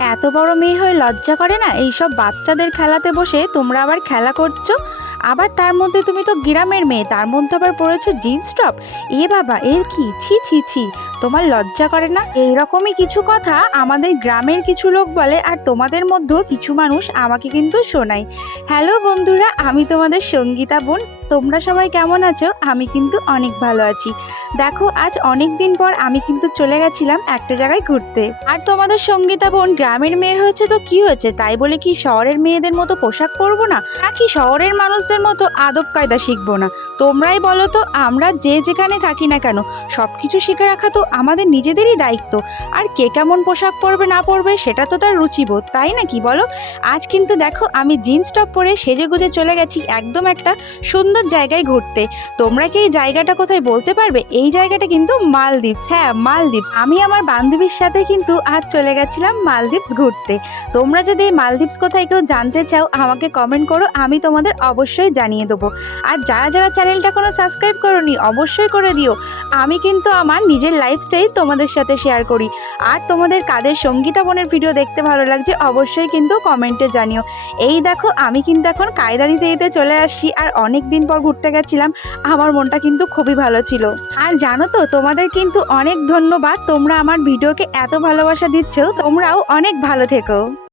এত বড় মেয়ে হয়ে লজ্জা করে না এইসব বাচ্চাদের খেলাতে বসে তোমরা আবার খেলা করছো? আবার তার মধ্যে তুমি তো গ্রামের মেয়ে, তার মধ্যে আবার পড়েছো জিন্স টপ। এ বাবা, এর কি, ছি ছি ছি! তোমার লজ্জা করে না? এইরকমই কিছু কথা আমাদের গ্রামের কিছু লোক বলে, আর তোমাদের মধ্যেও কিছু মানুষ আমাকে কিন্তু শোনায়। হ্যালো বন্ধুরা, আমি তোমাদের সঙ্গীতা বোন। তোমরা সবাই কেমন আছো? আমি কিন্তু অনেক ভালো আছি। দেখো, আজ অনেক দিন পর আমি কিন্তু চলে গেছিলাম একটা জায়গায় ঘুরতে। আর তোমাদের সঙ্গীতা বোন গ্রামের মেয়ে হয়েছে তো কি হয়েছে, তাই বলে কি শহরের মেয়েদের মতো পোশাক পরবো না, নাকি শহরের মানুষদের মতো আদব কায়দা শিখবো না? তোমরাই বলো তো। আমরা যে যেখানে থাকি না কেন, সবকিছু শিখে রাখা তো আমাদের নিজেদেরই দায়িত্ব। আর কে কেমন পোশাক পরবে না পরবে সেটা তো তার রুচিবোধ, তাই নাকি বলো? আজ কিন্তু দেখো, আমি জিন্স টপ পরে সেজে গুজে চলে গেছি একদম একটা সুন্দর জায়গায় ঘুরতে। তোমরা কি এই জায়গাটা কোথায় বলতে পারবে? এই জায়গাটা কিন্তু মালদ্বীপস। হ্যাঁ, মালদ্বীপস। আমি আমার বান্ধবীর সাথে কিন্তু আজ চলে গেছিলাম মালদ্বীপস ঘুরতে। তোমরা যদি এই মালদ্বীপস কোথায় কেউ জানতে চাও, আমাকে কমেন্ট করো, আমি তোমাদের অবশ্যই জানিয়ে দেবো। আর যারা যারা চ্যানেলটা কোনো সাবস্ক্রাইব করোনি, অবশ্যই করে দিও। আমি কিন্তু আমার নিজের লাইফস্টাইল তোমাদের সাথে শেয়ার করি। আর তোমাদের কাদের সঙ্গীতা বোনের ভিডিও দেখতে ভালো লাগছে, অবশ্যই কিন্তু কমেন্টে জানিও। এই দেখো, আমি কিন্তু এখন কায়দা দিতে দিতে চলে আসছি। আর অনেক দিন পর ঘুরতে গেছিলাম, আমার মনটা কিন্তু খুবই ভালো ছিল। আর জানো তো, তোমাদের কিন্তু অনেক ধন্যবাদ। তোমরা আমার ভিডিওকে এত ভালোবাসা দিচ্ছ। তোমরাও অনেক ভালো থেকো।